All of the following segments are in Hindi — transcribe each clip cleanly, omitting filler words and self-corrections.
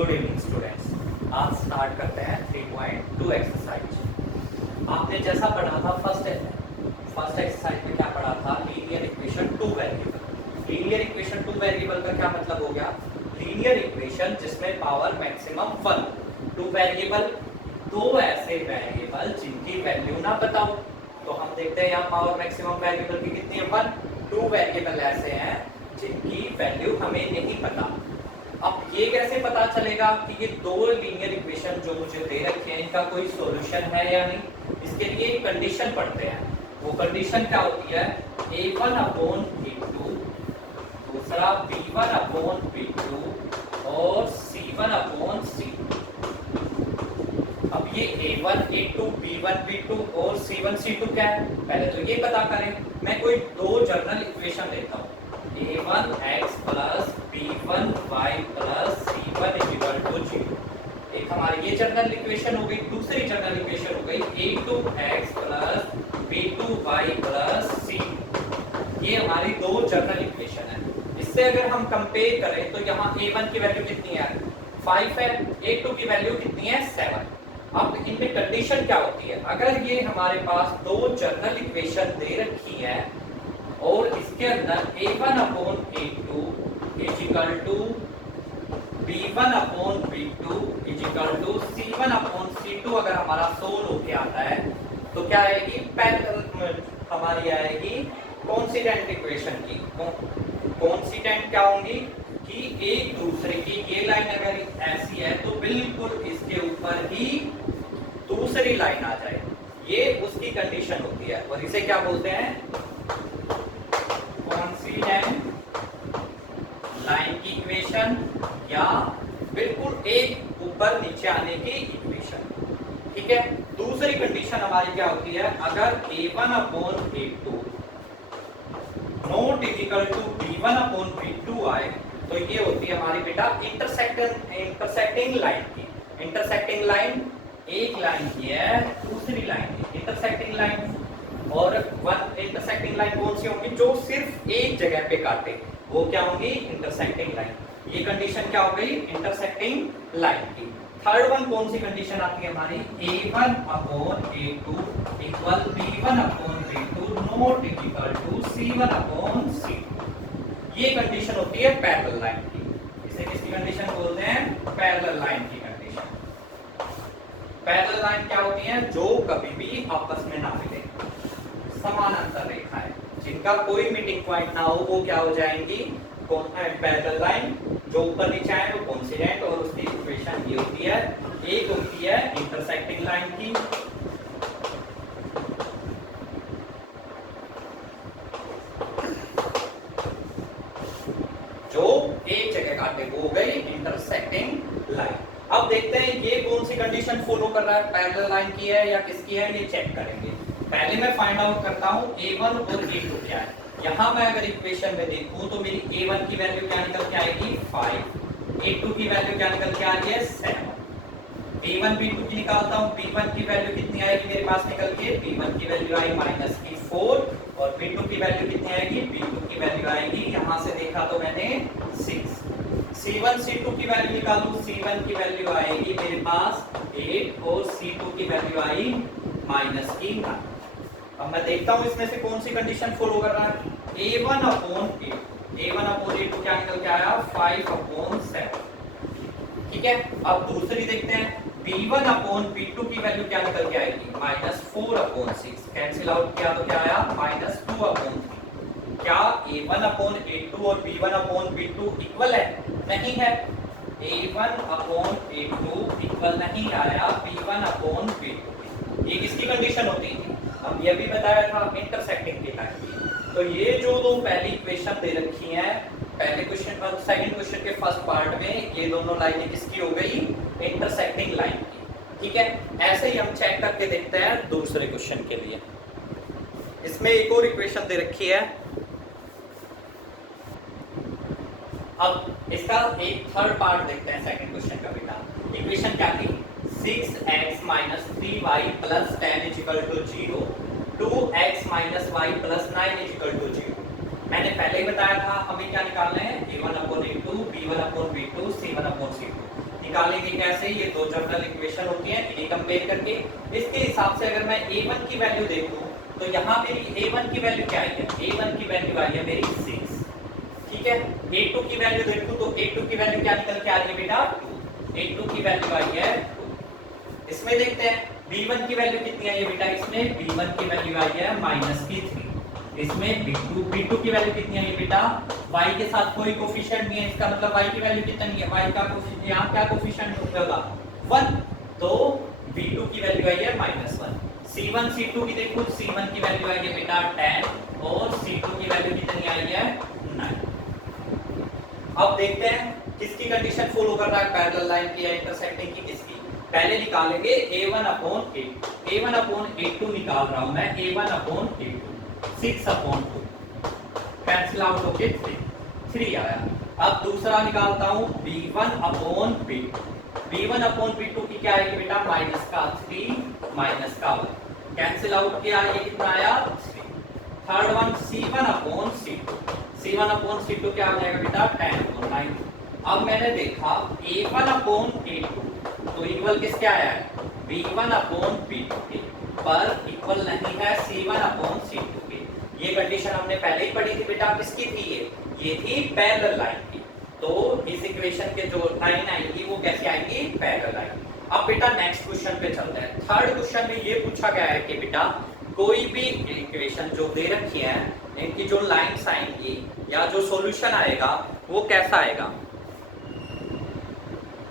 Good evening students. आज स्टार्ट करते हैं 3.2 एक्सरसाइज। आपने जैसा पढ़ा था फर्स्ट एक्सरसाइज में क्या पढ़ा था, linear equation two variable. Linear equation two variable का क्या मतलब हो गया, लीनियर इक्वेशन जिसमें पावर मैक्सिमम 1, टू वेरिएबल, दो ऐसे वेरिएबल जिनकी वैल्यू ना बताओ। तो हम देखते हैं यहाँ पावर मैक्सिमम वेरिएबल की कितनी है, 1। टू वेरिएबल ऐसे हैं जिनकी वैल्यू हमें नहीं पता। अब ये कैसे पता चलेगा कि ये दो लीनियर इक्वेशन जो मुझे दे रखे हैं इनका कोई सॉल्यूशन है या नहीं। इसके लिए एक कंडीशन पढ़ते हैं। वो कंडीशन क्या होती है, a1 अपॉन a2, दूसरा b1 अपॉन b2 और c1 अपॉन c2। अब ये a1 a2 b1 b2 और c1 c2 क्या है, पहले तो ये पता करें। मैं कोई दो जनरल इक्वेशन लेता हूँ, a1 x plus b1 y plus c1 equal to 0। एक हमारी ये जनरल इक्वेशन हो गई। दूसरी जनरल इक्वेशन हो गई a2 x plus b2 y plus c। ये हमारी दो जनरल इक्वेशन है। इससे अगर हम कंपेयर करें तो यहाँ a1 की वैल्यू कितनी है, 5 है, a2 की वैल्यू कितनी है, 7। अब इनमें कंडीशन क्या होती है, अगर ये हमारे पास दो जनरल इक्वेशन दे रखी है और इसके अंदर a1 upon a2 is equal to b1 upon b2 is equal to c1 upon c2 अगर हमारा सोल्व होके आता है तो क्या आएगी, पैरेलल हमारी आएगी कोइंसिडेंट इक्वेशन की। कोइंसिडेंट क्या होंगी कि एक दूसरे की ये लाइन अगर ऐसी है तो बिल्कुल इसके ऊपर ही दूसरी लाइन आ जाए, ये उसकी कंडीशन होती है और इसे क्या बोलते हैं, कोइंसिडेंट लाइन की इक्वेशन या बिल्कुल एक ऊपर नीचे आने की इक्वेशन। ठीक है। दूसरी कंडीशन हमारी क्या होती है, अगर a1 upon a2 not equal to b1 upon b2 आए तो ये होती है हमारी बेटा इंटरसेक्टिंग लाइन की। इंटरसेक्टिंग लाइन एक लाइन की है दूसरी लाइन की, इंटरसेक्टिंग लाइन। और वन इंटरसेक्टिंग लाइन कौन सी होगी, जो सिर्फ एक जगह पे काटे, वो क्या होंगी, इंटरसेक्टिंग लाइन। ये कंडीशन क्या हो गई, इंटरसेक्टिंग लाइन की। थर्ड वन कौन सी कंडीशन आती है हमारी, a1 upon a2 equal b1 upon b2 not equal to c1 upon c2। ये कंडीशन होती है पैरेलल लाइन की। इसे किसकी कंडीशन बोलते हैं, पैरेलल लाइन की कंडीशन। पैरेलल लाइन क्या होती है, जो कभी भी आपस में ना मिले, समानांतर रेखा है, जिनका कोई मीटिंग पॉइंट ना हो, वो क्या हो जाएंगी, पैरेलल लाइन। जो ऊपर नीचे आए वो कोइंसिडेंट, और उसकी इक्वेशन ये होती है, एक होती है इंटरसेक्टिंग लाइन की, जो एक जगह काटे, वो हो गई इंटरसेक्टिंग लाइन। अब देखते हैं ये कौन सी कंडीशन फॉलो कर रहा है, पैरेलल लाइन की है या किसकी है, ये चेक करेंगे। पहले मैं फाइंड आउट करता हूँ a1 और a2 क्या है। यहाँ मैं अगर इक्वेशन में देखूं तो मेरी a1 की वैल्यू क्या निकल के आएगी, 5, a2 की वैल्यू क्या निकल के आ रही है, 7। b1 b2 की निकालता हूँ, b1 की वैल्यू कितनी आएगी मेरे पास निकल के, b1 की वैल्यू आई -4 और b2 की वैल्यू कितनी आएगी, b2 की वैल्यू आएगी, यहाँ से देखा तो मैंने 6। c1 c2 की वैल्यू निकालूं, c1 की वैल्यू आएगी मेरे पास 8 और c2 की वैल्यू आई -9। अब मैं देखता हूं इसमें से कौन सी कंडीशन फॉलो कर रहा है, a1 अपॉन a2 क्या निकल के आया, 5 अपॉन 7। ठीक है। अब दूसरी देखते हैं, b1 अपॉन b2 की वैल्यू क्या निकल के आएगी, -4 अपॉन 6। कैंसिल आउट किया तो क्या आया, -2 अपॉन 3। क्या a1 अपॉन a2 और b1 अपॉन b2 इक्वल है, नहीं है। a1 अपॉन a2 इक्वल नहीं आया b1 अपॉन b2। ये किसकी कंडीशन होती है, अब ये भी बताया था इंटरसेक्टिंग की लाइन की। तो ये जो दो पहली इक्वेशन दे रखी हैं, पहले क्वेश्चन और सेकंड क्वेश्चन के फर्स्ट पार्ट में, ये दोनों लाइनें किसकी हो गई, इंटरसेक्टिंग लाइन की। ठीक है। ऐसे ही हम चेक करके देखते हैं दूसरे क्वेश्चन के लिए। इसमें एक और इक्वेशन दे रखी है। अब इसका एक थर्ड पार्ट देखते हैं सेकंड क्वेश्चन का बेटा। इक्वेशन क्या थी, 6x - 3y + 10 = 0, 2x - y + 9 = 0। मैंने पहले ही बताया था हमें क्या निकालना है, a1 upon a2, b1 upon b2, c1 upon c2। निकालेंगे कैसे, ये दो जनरल इक्वेशन होती हैं, इन्हें कंपेयर करके। इसके हिसाब से अगर मैं a1 की वैल्यू देखूं तो यहाँ मेरी a1 की वैल्यू क्या आई है, a1 की वैल्यू आई है मेरी 6, ठीक है। a2 की वैल्यू देखूं तो a2 की वैल्यू क्या निकल के आ रही है बेटा 2, a2 की वैल्यू आई है 2। इसमें देखते हैं b1 की वैल्यू कितनी आई है बेटा, इसमें b1 की वैल्यू आई है -3, इसमें b2 की वैल्यू कितनी आई है बेटा, y के साथ कोई कोफिशिएंट नहीं है, इसका मतलब y की वैल्यू कितनी है, y का कोफिशिएंट यहाँ क्या कोफिशिएंट होगा 1, तो b2 की वैल्यू आई है -1। c1 c2 की देखो, c1 की वैल्यू आई है बेटा 10 और c2 की वैल्यू कितनी आई है 9। अब देखते हैं किसकी कंडीशन फॉलो कर रहा है, पैरेलल लाइन की या इंटरसेक्टिंग की, किसकी। पहले निकालेंगे a1/a2 निकाल रहा हूं मैं, a1/a2 6/2 कैंसिल आउट होके 3 आया। अब दूसरा निकालता हूं b1/b2 की क्या आएगी बेटा -3 -1 कैंसिल आउट किया, ये कितना आया 3। थर्ड वन c1/c2 क्या हो जाएगा बेटा 10/9। अब मैंने देखा a1/a2 तो इक्वल किसके आया है b1/b2 के, पर इक्वल नहीं है c1/c2 के। ये कंडीशन हमने पहले ही पढ़ी थी बेटा, किसकी थी ये थी पैरेलल लाइन की। तो इस इक्वेशन के जो लाइन आएगी वो कैसे आएगी, पैरेलल आएगी। अब बेटा नेक्स्ट क्वेश्चन पे चलते हैं। थर्ड क्वेश्चन में ये पूछा गया है कि बेटा कोई भी इक्वेशन जो दे रखी है इनकी जो लाइंस आएंगी या जो सॉल्यूशन आएगा वो कैसा आएगा।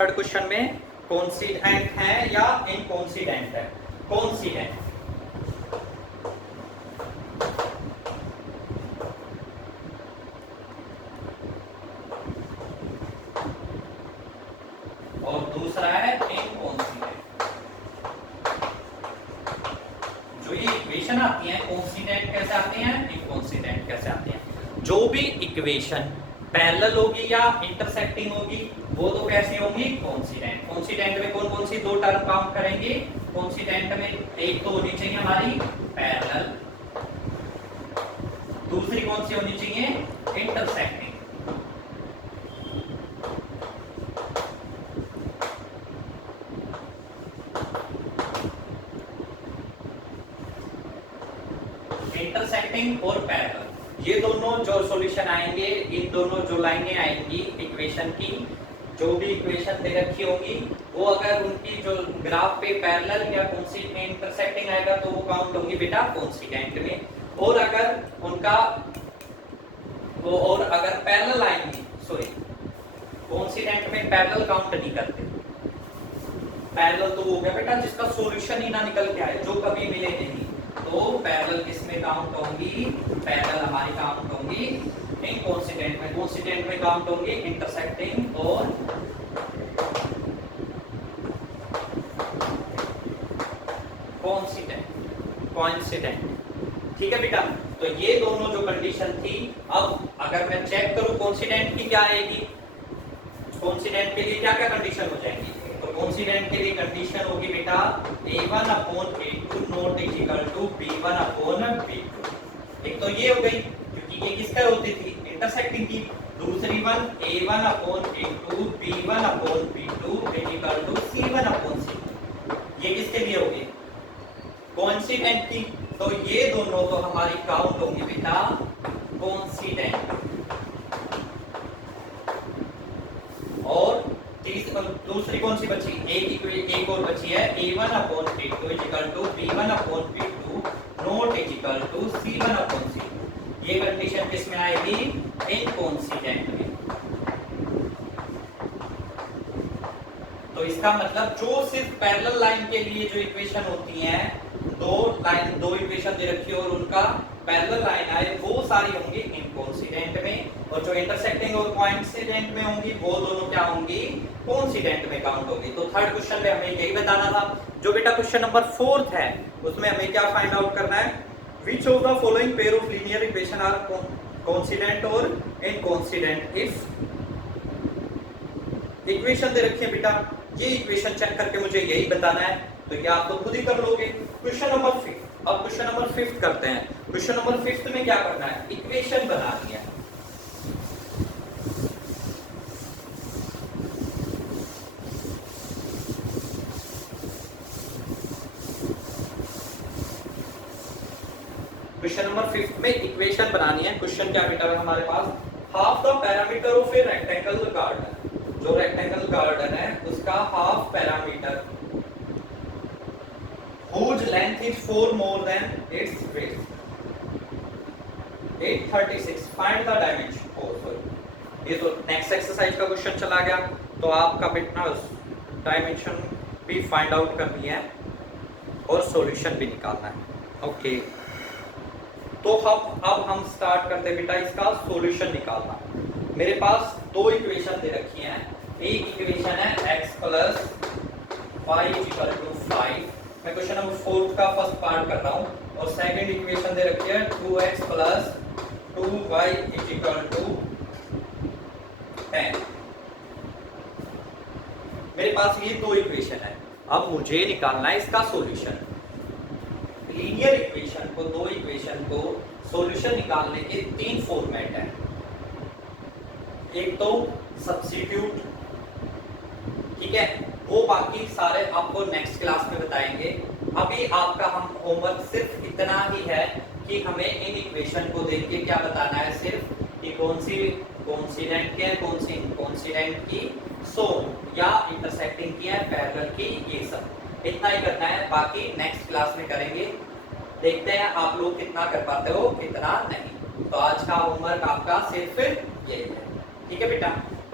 थर्ड क्वेश्चन में कोइंसिडेंट है या इनकोइंसिडेंट है, कोइंसिडेंट। और दूसरा है इनकोइंसिडेंट। जो ये इक्वेशन आती है कोइंसिडेंट कैसे आती हैं, इनकोइंसिडेंट कैसे आती हैं। जो भी इक्वेशन पैरेलल होगी या इंटरसेक्टिंग होगी वो तो कैसी होंगी, कोइंसिडेंट। कोइंसिडेंट में कौन कौन सी दो टर्म काउंट करेंगे, कोइंसिडेंट में एक तो होनी चाहिए हमारी पैरेलल, दूसरी कौन सी होनी चाहिए इंटरसेक्टिंग। इंटरसेक्टिंग और पैरेलल, ये दोनों जो सॉल्यूशन आएंगे, इन दोनों जो लाइनें आएंगी इक्वेशन की, जो भी इक्वेशन दे रखी होगी वो अगर उनकी जो ग्राफ पे पैरेलल या कोइंसिडेंट इंटरसेक्टिंग आएगा तो वो काउंट होंगी बेटा कोइंसिडेंट में। और अगर उनका वो और अगर पैरेलल आएंगी, सॉरी कोइंसिडेंट में पैरेलल काउंट नहीं करते। पैरेलल तो हो गया बेटा जिसका सॉल्यूशन ही ना निकल के आए, जो कभी मिले नहीं, तो पैरेलल किसमें काउंट होंगी, पैरेलल हमारी काउंट होंगी इनकोइंसिडेंट में। कोइंसिडेंट में काउंट होंगी इंटरसेक्टिंग और कोइंसिडेंट। ठीक है बेटा, तो ये दोनों जो कंडीशन थी, अब अगर मैं चेक करूं कोइंसिडेंट की क्या आएगी, कोइंसिडेंट के लिए क्या क्या कंडीशन हो जाएंगी। तो कोइंसिडेंट के लिए कंडीशन होगी बेटा a1/a2 not equal to b1/b2। एक तो ये हो गई क्योंकि ये किसका होती थी इंटरसेक्टिंग की। दूसरी one a1/a2 b1/b2 equal to c1/c2, ये किसके लिए होगी कोइंसिडेंट की। तो ये दोनों तो हमारी काउंट होंगी बेटा कोइंसिडेंट। और दूसरी कौन सी बची, एक और बची है a1/a2 equal to b1/b2 not equal to c1/c2। ये कंडीशन किसमें आएगी इनकोइंसिडेंट में। तो इसका मतलब जो सिर्फ पैरेलल लाइन के लिए जो इक्वेशन होती हैं, दो इक्वेशन दे रखी है और उनका पैरेलल लाइन आए, वो सारी होंगी इनकोइंसिडेंट में, और जो इंटरसेक्टिंग और कोइंसिडेंट में होंगी वो दोनों क्या होंगी कोइंसिडेंट में काउंट होंगी। तो थर्ड क्वेश्चन में हमें यही बताना था। जो बेटा क्वेश्चन नंबर 4 है उसमें हमें क्या फाइंड आउट करना है, which of the following pair of linear equation are coincident और इनकोइंसिडेंट। इफ इक्वेशन दे रखी है बेटा, ये इक्वेशन चेक करके मुझे यही बताना है, तो ये आप तो खुद ही कर लोगे। क्वेश्चन नंबर 5, अब क्वेश्चन नंबर 5 करते हैं। क्वेश्चन नंबर 5 में क्या करना है, इक्वेशन बनानी है। क्वेश्चन नंबर 5 में इक्वेशन बनानी है। क्वेश्चन क्या बेटा है हमारे पास, half the parameter of a rectangle garden, जो रेक्टेंगल गार्डन है उसका half parameter whose length is 4 more than its width, 836 find the dimension। oh sorry, ये तो नेक्स्ट एक्सरसाइज का क्वेश्चन चला गया, तो आपका बेटा डायमेंशन भी फाइंड आउट करनी है और सॉल्यूशन भी निकालना है। ओके तो अब हम स्टार्ट करते हैं बेटा इसका सॉल्यूशन निकालना। मेरे पास दो इक्वेशन दे रखी हैं, एक इक्वेशन है x प्लस 5 इक्वल टू 5, मैं क्वेश्चन नंबर 4 का फर्स्ट पार्ट कर रहा हूं, और सेकंड इक्वेशन दे रखी है 2x plus 2y equal to 10। मेरे पास ये दो इक्वेशन है, अब मुझे निकालना है इसका सॉल्यूशन। लीनियर इक्वेशन को, दो इक्वेशन को सॉल्यूशन निकालने के तीन फॉर्मेट हैं। एक तो सब्स्टिट्यूट, ठीक है, वो बाकी सारे आपको नेक्स्ट क्लास में बताएंगे। अभी आपका हम होमवर्क सिर्फ इतना ही है कि हमें इन इक्वेशन को देख के क्या बताना है, सिर्फ कि कौन सी कॉन्सिडेंट की है, कौन सी इनकॉन्सिडेंट की, सोन या इंटरसेक्टिंग की है, पैरेलल की, ये सब इतना ही करना है, बाकी नेक्स्ट क्लास में करेंगे। देखते हैं आप लोग कितना कर पाते हो कितना नहीं। तो आज का होमवर्क आपका सिर्फ यही है, ठीक है बेटा।